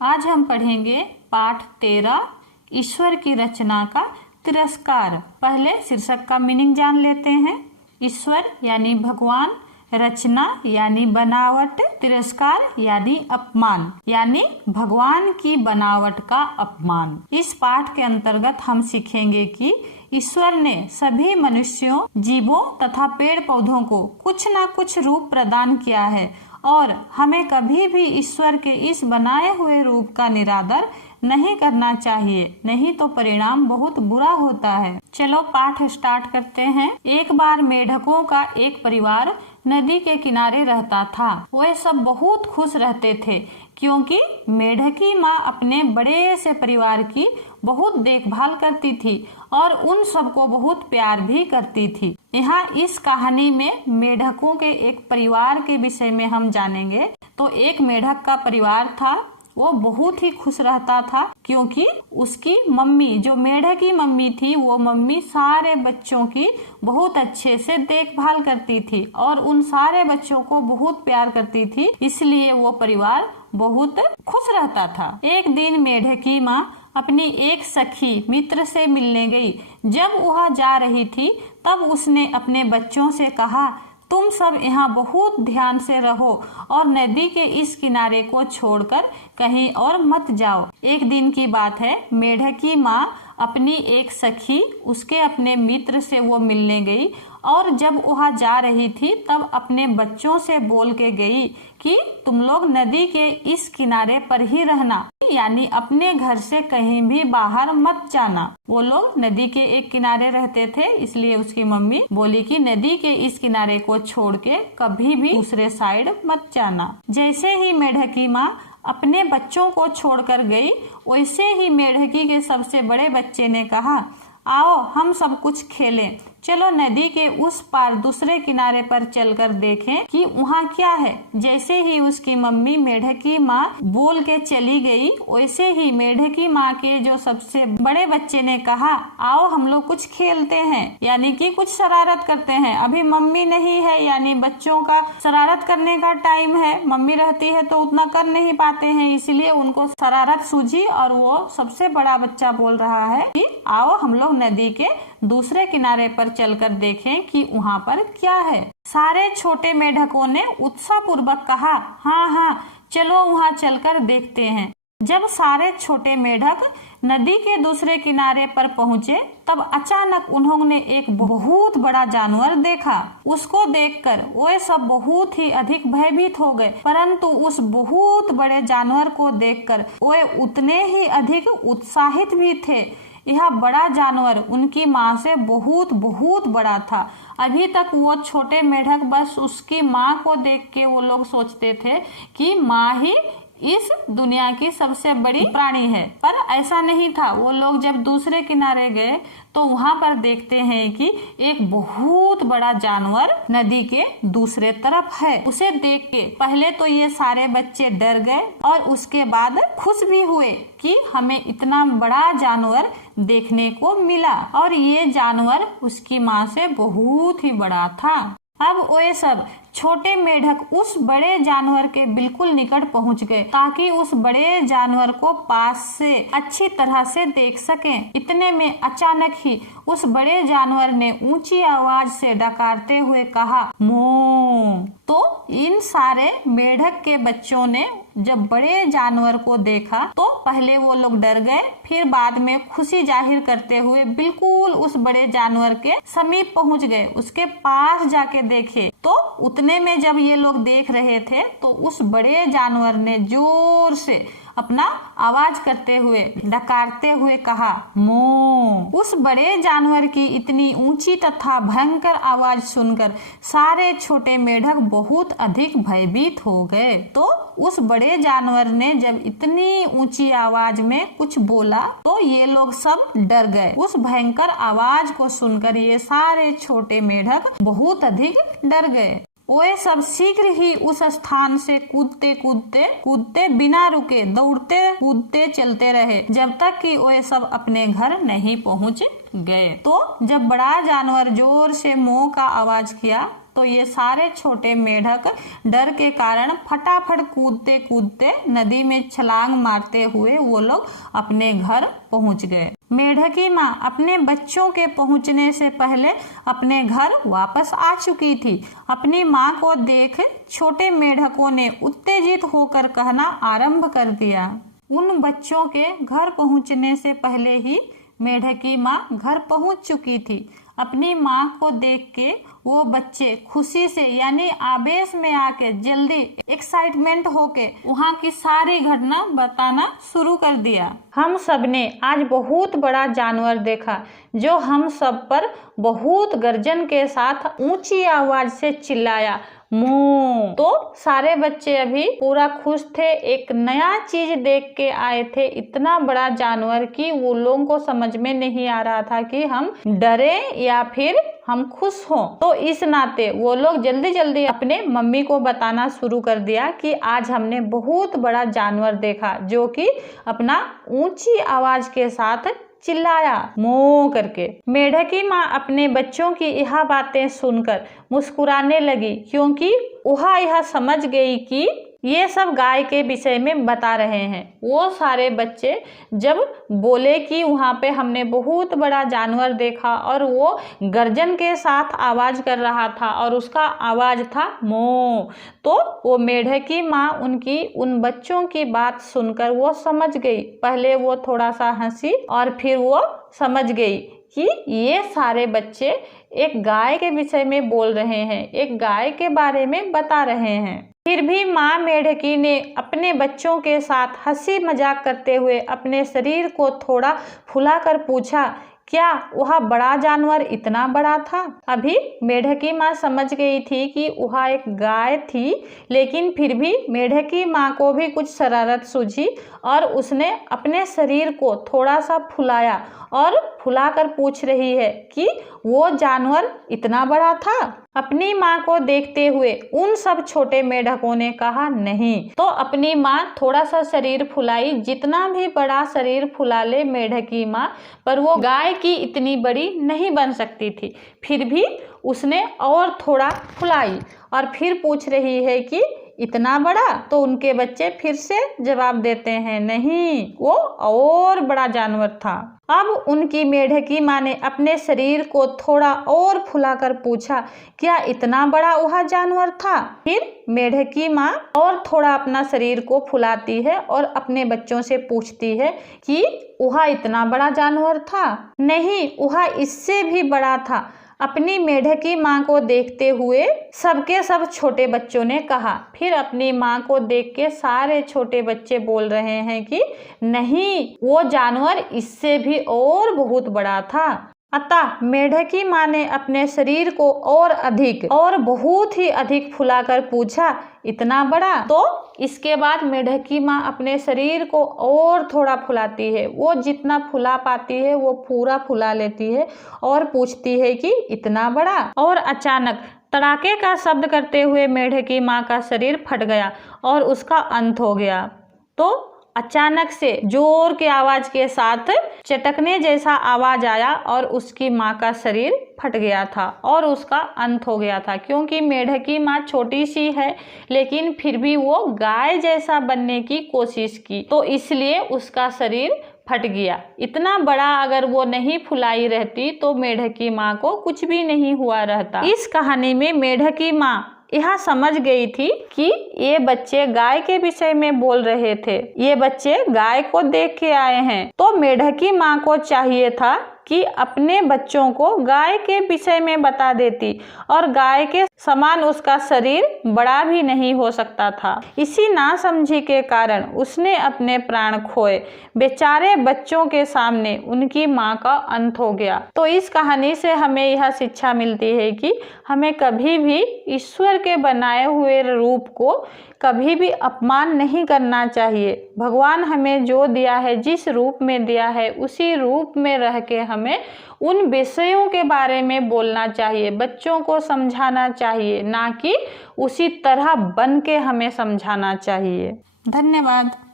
आज हम पढ़ेंगे पाठ 13 ईश्वर की रचना का तिरस्कार। पहले शीर्षक का मीनिंग जान लेते हैं। ईश्वर यानी भगवान, रचना यानी बनावट, तिरस्कार यानी अपमान, यानी भगवान की बनावट का अपमान। इस पाठ के अंतर्गत हम सीखेंगे कि ईश्वर ने सभी मनुष्यों, जीवों तथा पेड़ पौधों को कुछ न कुछ रूप प्रदान किया है और हमें कभी भी ईश्वर के इस बनाए हुए रूप का निरादर नहीं करना चाहिए, नहीं तो परिणाम बहुत बुरा होता है। चलो पाठ स्टार्ट करते हैं। एक बार मेढकों का एक परिवार नदी के किनारे रहता था। वे सब बहुत खुश रहते थे क्योंकि मेढकी माँ अपने बड़े से परिवार की बहुत देखभाल करती थी और उन सबको बहुत प्यार भी करती थी। यहाँ इस कहानी में मेढकों के एक परिवार के विषय में हम जानेंगे। तो एक मेढक का परिवार था, वो बहुत ही खुश रहता था क्योंकि उसकी मम्मी, जो मेढक की मम्मी थी, वो मम्मी सारे बच्चों की बहुत अच्छे से देखभाल करती थी और उन सारे बच्चों को बहुत प्यार करती थी, इसलिए वो परिवार बहुत खुश रहता था। एक दिन मेढक की माँ अपनी एक सखी मित्र से मिलने गई। जब वह जा रही थी तब उसने अपने बच्चों से कहा, तुम सब यहाँ बहुत ध्यान से रहो और नदी के इस किनारे को छोड़कर कहीं और मत जाओ। एक दिन की बात है, मेढक की माँ अपनी एक सखी, उसके अपने मित्र से वो मिलने गई और जब वह जा रही थी तब अपने बच्चों से बोल के गई कि तुम लोग नदी के इस किनारे पर ही रहना, यानी अपने घर से कहीं भी बाहर मत जाना। वो लोग नदी के एक किनारे रहते थे, इसलिए उसकी मम्मी बोली कि नदी के इस किनारे को छोड़ के कभी भी दूसरे साइड मत जाना। जैसे ही मेढकी माँ अपने बच्चों को छोड़कर गई, वैसे ही मेढकी के सबसे बड़े बच्चे ने कहा, आओ हम सब कुछ खेलें। चलो नदी के उस पार दूसरे किनारे पर चलकर देखें कि वहाँ क्या है। जैसे ही उसकी मम्मी मेढकी माँ बोल के चली गई, वैसे ही मेढकी माँ के जो सबसे बड़े बच्चे ने कहा, आओ हम लोग कुछ खेलते हैं, यानी कि कुछ शरारत करते हैं। अभी मम्मी नहीं है, यानी बच्चों का शरारत करने का टाइम है। मम्मी रहती है तो उतना कर नहीं पाते हैं, इसलिए उनको शरारत सूझी और वो सबसे बड़ा बच्चा बोल रहा है कि आओ हम लोग नदी के दूसरे किनारे पर चलकर देखें कि वहाँ पर क्या है। सारे छोटे मेढकों ने उत्साह पूर्वक कहा, हाँ हाँ चलो वहाँ चलकर देखते हैं। जब सारे छोटे मेढक नदी के दूसरे किनारे पर पहुँचे तब अचानक उन्होंने एक बहुत बड़ा जानवर देखा। उसको देखकर वे सब बहुत ही अधिक भयभीत हो गए, परंतु उस बहुत बड़े जानवर को देखकर वे उतने ही अधिक उत्साहित भी थे। यह बड़ा जानवर उनकी माँ से बहुत बहुत बड़ा था। अभी तक वो छोटे मेढक बस उसकी माँ को देख के वो लोग सोचते थे कि माँ ही इस दुनिया की सबसे बड़ी प्राणी है, पर ऐसा नहीं था। वो लोग जब दूसरे किनारे गए तो वहाँ पर देखते हैं कि एक बहुत बड़ा जानवर नदी के दूसरे तरफ है। उसे देख के पहले तो ये सारे बच्चे डर गए और उसके बाद खुश भी हुए कि हमें इतना बड़ा जानवर देखने को मिला और ये जानवर उसकी माँ से बहुत ही बड़ा था। अब वे सब छोटे मेढक उस बड़े जानवर के बिल्कुल निकट पहुंच गए ताकि उस बड़े जानवर को पास से अच्छी तरह से देख सकें। इतने में अचानक ही उस बड़े जानवर ने ऊंची आवाज से डकारते हुए कहा, मों। तो इन सारे मेढक के बच्चों ने जब बड़े जानवर को देखा तो पहले वो लोग डर गए, फिर बाद में खुशी जाहिर करते हुए बिल्कुल उस बड़े जानवर के समीप पहुंच गए। उसके पास जाके देखे तो उतने में जब ये लोग देख रहे थे तो उस बड़े जानवर ने जोर से अपना आवाज करते हुए डकारते हुए कहा, मों। उस बड़े जानवर की इतनी ऊंची तथा भयंकर आवाज सुनकर सारे छोटे मेढक बहुत अधिक भयभीत हो गए। तो उस बड़े जानवर ने जब इतनी ऊंची आवाज में कुछ बोला तो ये लोग सब डर गए। उस भयंकर आवाज को सुनकर ये सारे छोटे मेढक बहुत अधिक डर गए। वे सब शीघ्र ही उस स्थान से कूदते बिना रुके दौड़ते कूदते चलते रहे जब तक कि वे सब अपने घर नहीं पहुंच गए। तो जब बड़ा जानवर जोर से moo का आवाज किया तो ये सारे छोटे मेढक डर के कारण फटाफट कूदते कूदते नदी में छलांग मारते हुए वो लोग अपने घर पहुंच गए। मेढकी माँ अपने बच्चों के पहुंचने से पहले अपने घर वापस आ चुकी थी। अपनी माँ को देख छोटे मेढकों ने उत्तेजित होकर कहना आरंभ कर दिया। उन बच्चों के घर पहुंचने से पहले ही मेढकी माँ घर पहुंच चुकी थी। अपनी माँ को देख के वो बच्चे खुशी से यानी आवेश में आके जल्दी एक्साइटमेंट होके वहाँ की सारी घटना बताना शुरू कर दिया। हम सब ने आज बहुत बड़ा जानवर देखा जो हम सब पर बहुत गर्जन के साथ ऊंची आवाज से चिल्लाया moo। तो सारे बच्चे अभी पूरा खुश थे, एक नया चीज देख के आए थे, इतना बड़ा जानवर कि वो लोगों को समझ में नहीं आ रहा था कि हम डरे या फिर हम खुश हों। तो इस नाते वो लोग जल्दी जल्दी अपने मम्मी को बताना शुरू कर दिया कि आज हमने बहुत बड़ा जानवर देखा जो कि अपना ऊंची आवाज के साथ चिल्लाया moo करके। मेढकी माँ अपने बच्चों की यह बातें सुनकर मुस्कुराने लगी क्योंकि वह यह समझ गई कि ये सब गाय के विषय में बता रहे हैं। वो सारे बच्चे जब बोले कि वहाँ पे हमने बहुत बड़ा जानवर देखा और वो गर्जन के साथ आवाज कर रहा था और उसका आवाज था moo, तो वो मेढकी माँ उनकी उन बच्चों की बात सुनकर वो समझ गई। पहले वो थोड़ा सा हंसी और फिर वो समझ गई कि ये सारे बच्चे एक गाय के विषय में बोल रहे हैं, एक गाय के बारे में बता रहे हैं। फिर भी माँ मेढकी ने अपने बच्चों के साथ हंसी मजाक करते हुए अपने शरीर को थोड़ा फुलाकर पूछा, क्या वह बड़ा जानवर इतना बड़ा था? अभी मेढकी माँ समझ गई थी कि वह एक गाय थी, लेकिन फिर भी मेढकी माँ को भी कुछ शरारत सूझी और उसने अपने शरीर को थोड़ा सा फुलाया और फुलाकर पूछ रही है कि वो जानवर इतना बड़ा था। अपनी माँ को देखते हुए उन सब छोटे मेढकों ने कहा नहीं। तो अपनी माँ थोड़ा सा शरीर फुलाई, जितना भी बड़ा शरीर फुला ले मेढकी माँ, पर वो गाय की इतनी बड़ी नहीं बन सकती थी। फिर भी उसने और थोड़ा फुलाई और फिर पूछ रही है कि इतना बड़ा? तो उनके बच्चे फिर से जवाब देते हैं नहीं, वो और बड़ा जानवर था। अब उनकी मेढकी माँ ने अपने शरीर को थोड़ा और फुलाकर पूछा, क्या इतना बड़ा वह जानवर था? फिर मेढकी माँ और थोड़ा अपना शरीर को फुलाती है और अपने बच्चों से पूछती है कि वह इतना बड़ा जानवर था? नहीं, वह इससे भी बड़ा था। अपनी मेढकी माँ को देखते हुए सबके सब छोटे बच्चों ने कहा। फिर अपनी माँ को देख के सारे छोटे बच्चे बोल रहे हैं कि नहीं, वो जानवर इससे भी और बहुत बड़ा था। अतः मेढकी माँ ने अपने शरीर को और अधिक और बहुत ही अधिक फुलाकर पूछा, इतना बड़ा? तो इसके बाद मेढकी माँ अपने शरीर को और थोड़ा फुलाती है। वो जितना फुला पाती है वो पूरा फुला लेती है और पूछती है कि इतना बड़ा? और अचानक तड़ाके का शब्द करते हुए मेढकी माँ का शरीर फट गया और उसका अंत हो गया। तो अचानक से जोर के आवाज के साथ चटकने जैसा आवाज आया और उसकी माँ का शरीर फट गया था और उसका अंत हो गया था। क्योंकि मेढकी माँ छोटी सी है, लेकिन फिर भी वो गाय जैसा बनने की कोशिश की, तो इसलिए उसका शरीर फट गया। इतना बड़ा अगर वो नहीं फुलाई रहती तो मेढकी माँ को कुछ भी नहीं हुआ रहता। इस कहानी में मेढकी माँ यह समझ गई थी कि ये बच्चे गाय के विषय में बोल रहे थे, ये बच्चे गाय को देख के आए हैं। तो मेढकी माँ को चाहिए था कि अपने बच्चों को गाय के विषय में बता देती और गाय के समान उसका शरीर बड़ा भी नहीं हो सकता था। इसी नासमझी के कारण उसने अपने प्राण खोए। बेचारे बच्चों के सामने उनकी माँ का अंत हो गया। तो इस कहानी से हमें यह शिक्षा मिलती है कि हमें कभी भी ईश्वर के बनाए हुए रूप को कभी भी अपमान नहीं करना चाहिए। भगवान हमें जो दिया है, जिस रूप में दिया है, उसी रूप में रह के हमें उन विषयों के बारे में बोलना चाहिए, बच्चों को समझाना चाहिए। चाहिए, ना कि उसी तरह बन के हमें समझाना चाहिए। धन्यवाद।